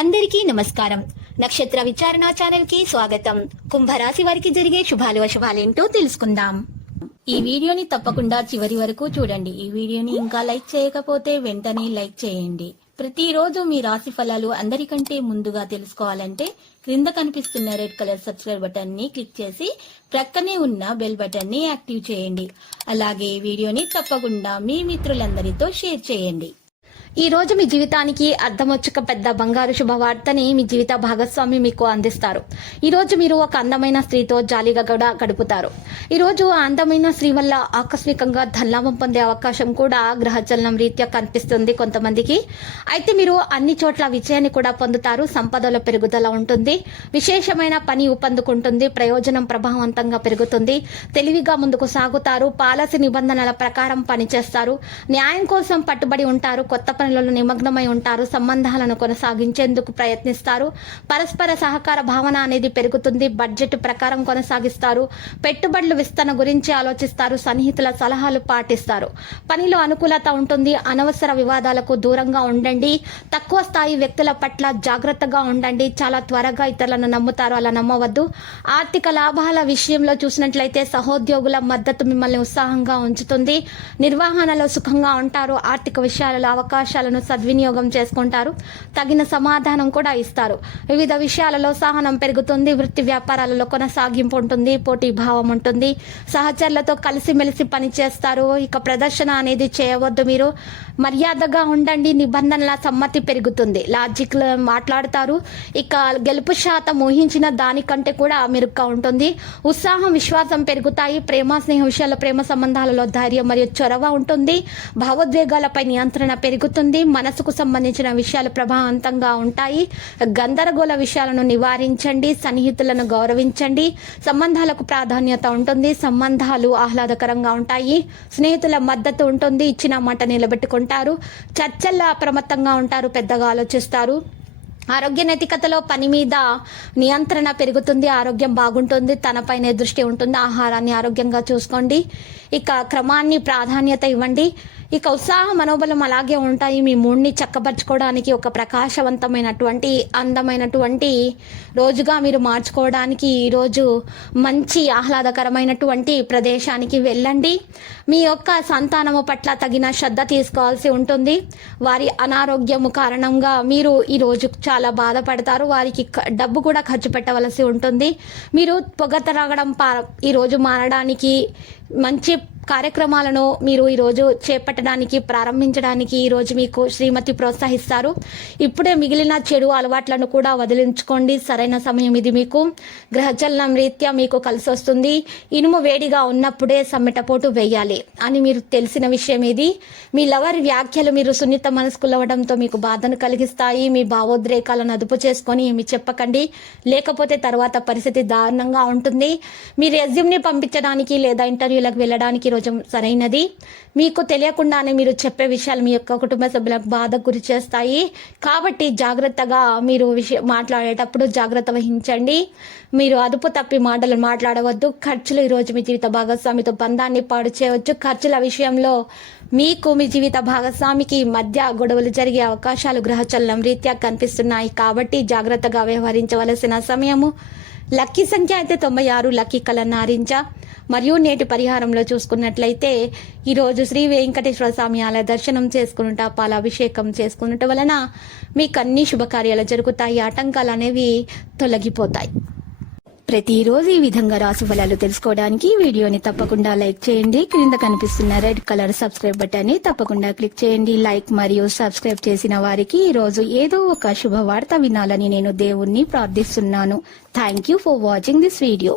అందరికీ నమస్కారం. నక్షత్ర విచారణ ఛానల్ కి స్వాగతం. కుంభరాశి వారికి జరిగే శుభాలు అశుభాలేంటో తెలుసుకుందాం. ఈ వీడియోని తప్పకుండా చివరి వరకు చూడండి. ఈ వీడియోని ఇంకా లైక్ చేయకపోతే వెంటనే లైక్ చేయండి. ప్రతిరోజు మీ రాశి ఫలాలు అందరికంటే ముందుగా తెలుసుకోవాలంటే క్రింద కనిపిస్తున్న రెడ్ కలర్ సబ్స్క్రైబ్ బటన్ ని క్లిక్ చేసి ప్రక్కనే ఉన్న బెల్ బటన్ ని యాక్టివ్ చేయండి. అలాగే ఈ వీడియోని తప్పకుండా మీ మిత్రులందరితో షేర్ చేయండి. ఈ రోజు మీ జీవితానికి అర్థమొచ్చుక పెద్ద బంగారు శుభవార్తని మీ జీవిత భాగస్వామి మీకు అందిస్తారు. ఈ రోజు మీరు ఒక అందమైన స్త్రీతో జాలీగా కూడా గడుపుతారు. ఈ రోజు ఆ అందమైన స్త్రీ వల్ల ఆకస్మికంగా ధనలాభం పొందే అవకాశం కూడా గ్రహచలనం రీత్యా కనిపిస్తుంది కొంతమందికి. అయితే మీరు అన్ని చోట్ల విజయాన్ని కూడా పొందుతారు. సంపదలో పెరుగుదల ఉంటుంది. విశేషమైన పని ఊపందుకుంటుంది. ప్రయోజనం ప్రభావవంతంగా పెరుగుతుంది. తెలివిగా ముందుకు సాగుతారు. పాలసీ నిబంధనల ప్రకారం పనిచేస్తారు. న్యాయం కోసం పట్టుబడి ఉంటారు. కొత్త పనులలో నిమగ్నమై ఉంటారు. సంబంధాలను కొనసాగించేందుకు ప్రయత్నిస్తారు. పరస్పర సహకార భావన అనేది పెరుగుతుంది. బడ్జెట్ ప్రకారం కొనసాగిస్తారు. పెట్టుబడుల విస్తరణ గురించి ఆలోచిస్తారు. సన్నిహితుల సలహాలు పాటిస్తారు. పనిలో అనుకూలత ఉంటుంది. అనవసర వివాదాలకు దూరంగా ఉండండి. తక్కువ స్థాయి వ్యక్తుల పట్ల జాగ్రత్తగా ఉండండి. చాలా త్వరగా ఇతరులను నమ్ముతారు. అలా నమ్మవద్దు. ఆర్థిక లాభాల విషయంలో చూసినట్లయితే సహోద్యోగుల మద్దతు మిమ్మల్ని ఉత్సాహంగా ఉంచుతుంది. నిర్వహణలో సుఖంగా ఉంటారు. ఆర్థిక విషయాలలో అవకాశాలను సద్వినియోగం చేసుకుంటారు. తగిన సమాధానం కూడా ఇస్తారు. వివిధ విషయాలలో సహనం పెరుగుతుంది. వృత్తి వ్యాపారాలలో కొనసాగింపు ఉంటుంది. పోటీ భావం ఉంటుంది. సహచరులతో కలిసిమెలిసి పనిచేస్తారు. ఇక ప్రదర్శన అనేది చేయవద్దు. మీరు మర్యాదగా ఉండండి. నిబంధనల సమ్మతి పెరుగుతుంది. లాజిక్ మాట్లాడతారు. ఇక గెలుపు శాతం ఊహించిన దానికంటే కూడా మెరుగ్గా ఉంటుంది. ఉత్సాహం విశ్వాసం పెరుగుతాయి. ప్రేమ స్నేహ విషయాల్లో ప్రేమ సంబంధాలలో ధైర్యం మరియు చొరవ ఉంటుంది. భావోద్వేగాలపై నియంత్రణ పెరుగుతుంది. మనసుకు సంబంధించిన విషయాలు ప్రభావవంతంగా ఉంటాయి. గందరగోళ విషయాలను నివారించండి. సన్నిహితులను గౌరవించండి. సంబంధాలకు ప్రాధాన్యత ఉంటుంది. సంబంధాలు ఆహ్లాదకరంగా ఉంటాయి. స్నేహితుల మద్దతు ఉంటుంది. ఇచ్చిన మాట నిలబెట్టుకుంటారు. చర్చల్లో అప్రమత్తంగా ఉంటారు. పెద్దగా ఆలోచిస్తారు. ఆరోగ్య నైతికతలో పని మీద నియంత్రణ పెరుగుతుంది. ఆరోగ్యం బాగుంటుంది. తనపైనే దృష్టి ఉంటుంది. ఆహారాన్ని ఆరోగ్యంగా చూసుకోండి. ఇక క్రమాన్ని ప్రాధాన్యత ఇవ్వండి. ఇక ఉత్సాహ మనోబలం అలాగే ఉంటాయి. మీ మూడ్ని చక్కబరుచుకోవడానికి ఒక ప్రకాశవంతమైనటువంటి అందమైనటువంటి రోజుగా మీరు మార్చుకోవడానికి ఈరోజు మంచి ఆహ్లాదకరమైనటువంటి ప్రదేశానికి వెళ్ళండి. మీ యొక్క సంతానము పట్ల తగిన శ్రద్ధ తీసుకోవాల్సి ఉంటుంది. వారి అనారోగ్యము కారణంగా మీరు ఈరోజు చాలా బాధపడతారు. వారికి డబ్బు కూడా ఖర్చు పెట్టవలసి ఉంటుంది. మీరు పొగ త్రాగడం ఈరోజు మారడానికి మంచి కార్యక్రమాలను మీరు ఈరోజు చేపట్టడానికి ప్రారంభించడానికి ఈరోజు మీకు శ్రీమతి ప్రోత్సహిస్తారు. ఇప్పుడే మిగిలిన చెడు అలవాట్లను కూడా వదిలించుకోండి. సరైన సమయం ఇది. మీకు గ్రహచలనం రీత్యా మీకు కలిసి వస్తుంది. ఇనుము వేడిగా ఉన్నప్పుడే సమ్మెటపోటు వేయాలి అని మీరు తెలిసిన విషయం ఇది. మీ లవర్ వ్యాఖ్యలు మీరు సున్నిత మనస్కులవడంతో మీకు బాధను కలిగిస్తాయి. మీ భావోద్రేకాలను అదుపు చేసుకొని ఏమి చెప్పకండి. లేకపోతే తర్వాత పరిస్థితి దారుణంగా ఉంటుంది. మీ రెజ్యూమ్ని పంపించడానికి లేదా ఇంటర్వ్యూలకు వెళ్ళడానికి రోజు సరైనది. మీకు తెలియకుండానే మీరు చెప్పే విషయాలు మీ యొక్క కుటుంబ సభ్యులకు బాధకు గురి చేస్తాయి. కాబట్టి జాగ్రత్తగా మీరు మాట్లాడేటప్పుడు జాగ్రత్త వహించండి. మీరు అదుపు తప్పి మాటలు మాట్లాడవద్దు. ఖర్చులు ఈరోజు మీ జీవిత భాగస్వామితో బంధాన్ని పాడు చేయవచ్చు. ఖర్చుల విషయంలో మీకు మీ జీవిత భాగస్వామికి మధ్య గొడవలు జరిగే అవకాశాలు గ్రహచలనం రీత్యా కనిపిస్తున్నాయి. కాబట్టి జాగ్రత్తగా వ్యవహరించవలసిన సమయము. లక్కీ సంఖ్య అయితే 96. లక్కీ కలర్ నారింజ. మరియు నేటి పరిహారంలో చూసుకున్నట్లయితే ఈరోజు శ్రీ వెంకటేశ్వర స్వామి ఆలయ దర్శనం చేసుకున్నట, పాలాభిషేకం చేసుకున్నట వలన మీకు అన్ని శుభకార్యాలు జరుగుతాయి. ఆటంకాలు అనేవి తొలగిపోతాయి. ప్రతిరోజు ఈ విధంగా రాశి ఫలాలు తెలుసుకోవడానికి వీడియోని తప్పకుండా లైక్ చేయండి. క్రింద కనిపిస్తున్న రెడ్ కలర్ సబ్స్క్రైబ్ బటన్ ని తప్పకుండా క్లిక్ చేయండి. లైక్ మరియు సబ్స్క్రైబ్ చేసిన వారికి ఈ రోజు ఏదో ఒక శుభవార్త వినాలని నేను దేవుణ్ణి ప్రార్థిస్తున్నాను. Thank you for watching this video.